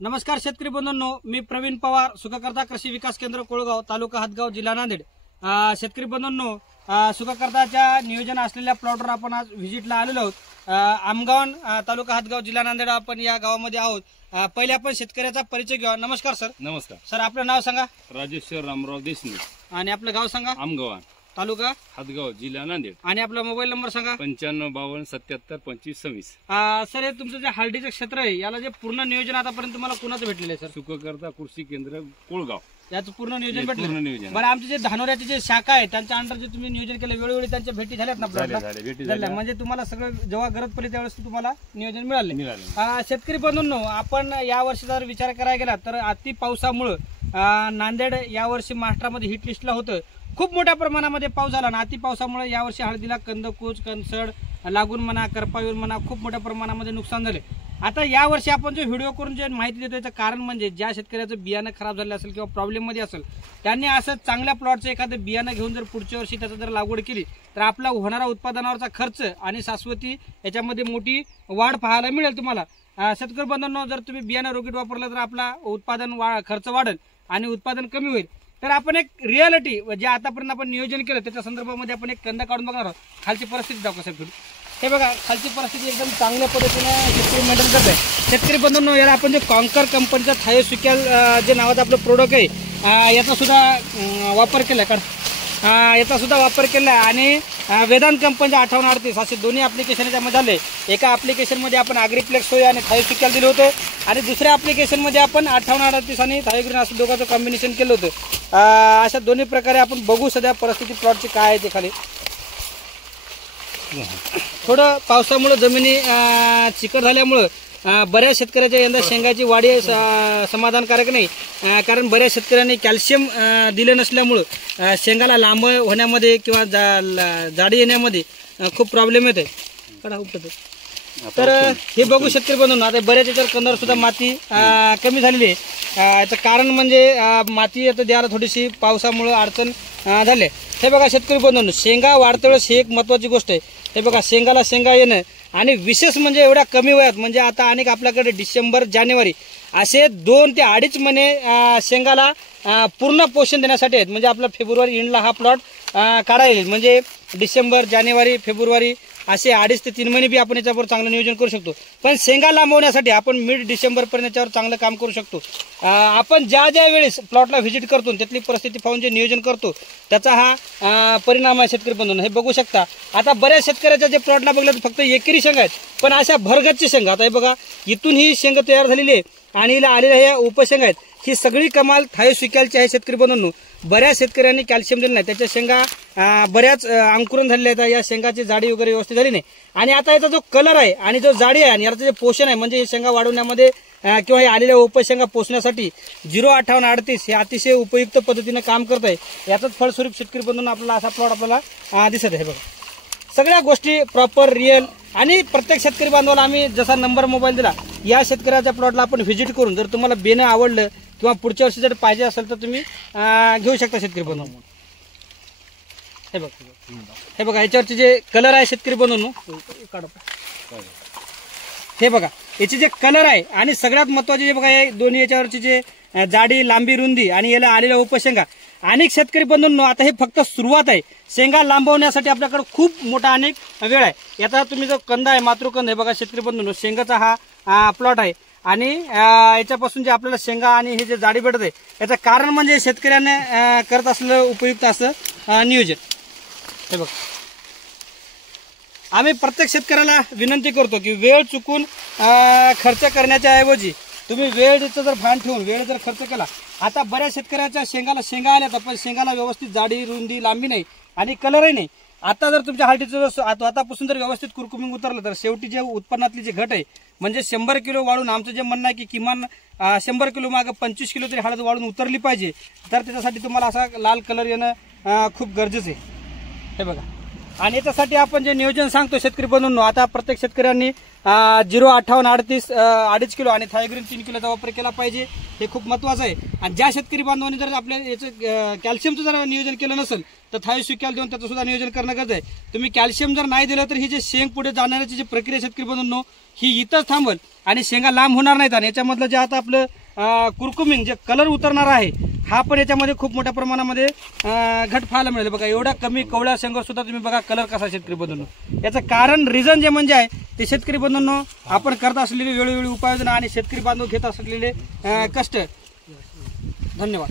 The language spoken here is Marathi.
नमस्कार शेतकरी बंधूंनो, मी प्रवीण पवार, सुखकर्ता कृषी विकास केंद्र कोळगाव, तालुका हातगाव, जिल्हा नांदेड। शेतकरी बंधूंनो, सुखकर्ताच्या नियोजन असलेल्या प्लॉटवर आपण आज व्हिजिटला आलेलो आहोत। आमगाव तालुका हातगाव, जिल्हा नांदेड आपण या गावामध्ये आहोत। पहिले आपण शेतकऱ्याचा परिचय घेऊ। नमस्कार सर। नमस्कार सर, आपलं नाव सांगा। राजेश्वर रामराव देशमुख आणि आपलं गाव सांगा। आमगाव तालुका हातगाव, जिल्हा नांदेड। आणि आपला मोबाईल नंबर सांगा। 9552772526। सर, हे तुमचं जे हळदीचं क्षेत्र आहे, याला जे पूर्ण नियोजन आतापर्यंत तुम्हाला कोणाचं भेटलेलं आहे सर? सुखकर्ता कृषी केंद्र कोळगाव याचं पूर्ण नियोजन पूर्ण भेटलं। नियोजन बरं, आमचे जे धानोऱ्याचे जे शाखा आहे त्यांच्या अंडर जे तुम्ही नियोजन केलं, वेळोवेळी त्यांच्या भेटी झाल्यात ना आपल्याला? भेटी झाल्या, म्हणजे तुम्हाला सगळं जेव्हा गरज पडली त्यावेळेस तुम्हाला नियोजन मिळाले। मिळाले। शेतकरी बंधूंनो, आपण या वर्षी जर विचार करायला गेला तर अति पावसामुळे नांदेड यावर्षी महाराष्ट्रामध्ये हिट लिस्टला होतं। खूप मोठ्या प्रमाणामध्ये पाऊस झाला ना, अति पावसामुळे यावर्षी हळदीला कंदकूच, कणसड लागून म्हणा, करपायूर म्हणा, खूप मोठ्या प्रमाणामध्ये नुकसान झाले। आता यावर्षी आपण जो व्हिडिओ करून जे माहिती देतो याचं कारण म्हणजे ज्या शेतकऱ्याचं बियाणं खराब झालं असेल किंवा प्रॉब्लेम मध्ये असेल, त्यांनी असं चांगल्या प्लॉटचं एखादं बियाणं घेऊन जर पुढच्या वर्षी त्याचं जर लागवड केली तर आपला होणारा उत्पादनावरचा खर्च आणि शाश्वती याच्यामध्ये मोठी वाढ पाहायला मिळेल तुम्हाला। शेतकरी बंधूंनो, जर तुम्ही बियाणं रोकीट वापरलं तर आपला उत्पादन खर्च वाढेल आणि उत्पादन कमी होईल। तर आपण एक रियालिटी जे आतापर्यंत आपण नियोजन केलं त्याच्या संदर्भामध्ये आपण एक कंदा काढून बघणार आहोत। खालची परिस्थिती दाखवा साहेब। हे बघा, खालची परिस्थिती एकदम चांगल्या पद्धतीने शेतकरी मेंटेन करत आहे। शेतकरी बंधूंनो, याला आपण जे कॉन्कर कंपनीचा थायोसिकॅल जे नावाचं आपलं प्रोडक्ट आहे, याचा सुद्धा वापर केला याचा सुद्धा वापर केला आणि वेदांत कंपनीचा 5838 असे दोन्ही ऍप्लिकेशन त्यामध्ये आले। एका ऍप्लिकेशनमध्ये आपण ॲग्रीप्लेक्स सोया आणि थायोसिकॅल दिलं होतं आणि दुसऱ्या ऍप्लिकेशनमध्ये आपण 5838 आणि थायोग्रीन असं दोघांचं कॉम्बिनेशन केलं होतं। अशा दोन्ही प्रकारे आपण बघू सध्या परिस्थिती प्लॉटची काय आहे ते। खाली थोडं पावसामुळे जमिनी चिकट झाल्यामुळं बऱ्याच शेतकऱ्याच्या यंदा शेंगाची वाढी समाधानकारक नाही, कारण बऱ्याच शेतकऱ्यांनी कॅल्शियम दिले नसल्यामुळं शेंगाला लांब होण्यामध्ये किंवा जाडी येण्यामध्ये खूप प्रॉब्लेम येते। तर हे बघू शेतकरी बनवून आता बऱ्याच याच्यावर कंदावर सुद्धा माती कमी झालेली आहे। याचं कारण म्हणजे माती आता द्यायला थोडीशी पावसामुळे अडचण झाली। हे बघा शेतकरी बनवून, शेंगा वाढतळस ही एक महत्वाची गोष्ट आहे। हे बघा, शेंगाला शेंगा येणं आणि विशेष म्हणजे एवढ्या कमी वयात, म्हणजे आता अनेक आपल्याकडे डिसेंबर जानेवारी असे 2 ते 2.5 महिने शेंगाला पूर्ण पोषण देण्यासाठी आहेत। म्हणजे आपला फेब्रुवारी एंडला हा प्लॉट काढायला येईल, म्हणजे डिसेंबर, जानेवारी, फेब्रुवारी असे 2.5 ते 3 महिने बी आपण याच्यावर चांगलं नियोजन करू शकतो। पण शेंगा लांबवण्यासाठी आपण मिड डिसेंबर पर्यंत याच्यावर चांगलं काम करू शकतो। आपण ज्या ज्या वेळेस प्लॉटला व्हिजिट करतो त्यातली परिस्थिती पाहून जे नियोजन करतो त्याचा हा परिणाम आहे शेतकरी बंधूंनो। हे बघू शकता, आता बऱ्याच शेतकऱ्याच्या जे प्लॉटला बघलं तर फक्त एकेरी शेंगा आहेत, पण अशा भरगतची शेंगा आता हे बघा, इथून ही शेंग तयार झालेली आहे आणि हिला आलेल्या ह्या उपशेंगा आहेत। ही सगळी कमाल थायोसिकॅलची आहे शेतकरी बंधूंनो। बऱ्याच शेतकऱ्यांनी कॅल्शियम दिलं नाही, त्याच्या शेंगा बऱ्याच अंकुरण झालेल्या आहेत। या शेंगाची जाडी वगैरे व्यवस्थित झाली नाही आणि आता याचा जो कलर आहे आणि जो जाडी आहे आणि याचं जे पोषण आहे, म्हणजे शेंगा वाढवण्यामध्ये किंवा हे आलेल्या उपशेंगा पोषण्यासाठी 05838 हे अतिशय उपयुक्त पद्धतीने काम करत आहे। याचंच फळस्वरूप शेतकरी बंधूंनो आपल्याला असा प्लॉट आपल्याला दिसत आहे। बघा, सगळ्या गोष्टी प्रॉपर रिअल आणि प्रत्येक शेतकरी बांधवाला आम्ही जसा नंबर मोबाईल दिला, या शेतकऱ्याच्या प्लॉटला आपण व्हिजिट करून जर तुम्हाला बेनं आवडलं किंवा पुढच्या वर्षी जर पाहिजे असेल तर तुम्ही घेऊ शकता शेतकरी बंधूंनो। हे बघा, याच्यावरचे जे कलर आहे शेतकरी बंधूंनो, हे बघा याचे जे कलर आहे आणि सगळ्यात महत्वाचे जे बघा, हे दोन्ही याच्यावरची जे जाडी, लांबी, रुंदी आणि याला आलेल्या उपशेंगा। अनेक शेतकरी बंधूंनो, आता हे फक्त सुरुवात आहे। शेंगा लांबवण्यासाठी आपल्याकडे खूप मोठा अनेक वेळ आहे। याचा तुम्ही जो कंदा आहे, मातृकंद, हे बघा शेतकरी बंधूंनो, शेंगाचा हा प्लॉट आहे आणि याच्यापासून जे आपल्याला शेंगा आणि हे जे जाडी भेटत आहे याचं कारण म्हणजे शेतकऱ्याने करत असलेलं उपयुक्त असं नियोजन। हे बघा, आम्ही प्रत्येक शेतकऱ्याला विनंती करतो की वेळ चुकून खर्च करण्याच्या ऐवजी तुम्ही वेळेचं जर भान ठेवून वेळ जर खर्च केला, आता बऱ्याच शेतकऱ्याच्या शेंगा आल्या पण शेंगाला व्यवस्थित जाडी, रुंदी, लांबी नाही आणि कलरही नाही। आता जर तुमच्या हळदीचं जर आतापासून जर व्यवस्थित कुरकुमिंग उतरलं तर शेवटी जे उत्पन्नातली जे घट आहे, म्हणजे 100 किलो वाढून आमचं जे म्हणणं आहे की किमान 100 किलो मागे 25 किलो तरी हळद वाढून उतरली पाहिजे, तर त्याच्यासाठी तुम्हाला असा लाल कलर येणं खूप गरजेचं आहे। हे बघा, आणि याच्यासाठी आपण जे नियोजन सांगतो शेतकरी बंधूंनो, आता प्रत्येक शेतकऱ्यांनी 05838 2.5 किलो आणि थायोग्रीन 3 किलोचा वापर केला पाहिजे। हे खूप महत्वाचं आहे। आणि ज्या शेतकरी बांधवांनी जर आपल्या याचं कॅल्शियमचं जर नियोजन केलं नसेल तर थायोसिकॅल देऊन त्याचं सुद्धा नियोजन करणं गरजेचं आहे। तुम्ही कॅल्शियम जर नाही दिलं तर ही जे शेंग पुढे जाण्याची जी प्रक्रिया शेतकरी बंधूंनो ही इथंच थांबल आणि शेंगा लांब होणार नाहीत. आणि याच्यामधलं जे आता आपलं कुरकुमिंग जे कलर उतरणार आहे हा पण याच्यामध्ये खूप मोठ्या प्रमाणामध्ये घट पाहायला मिळेल. बघा एवढ्या कमी कवळ्या शेंगा सुद्धा तुम्ही बघा कलर कसा शेतकरी बंधूंनो. याचं कारण रिझन जे म्हणजे आहे ते शेतकरी बंधूंनो आपण करत असलेली वेळोवेळी उपाययोजना आणि शेतकरी बांधव घेत असलेले कष्ट. धन्यवाद.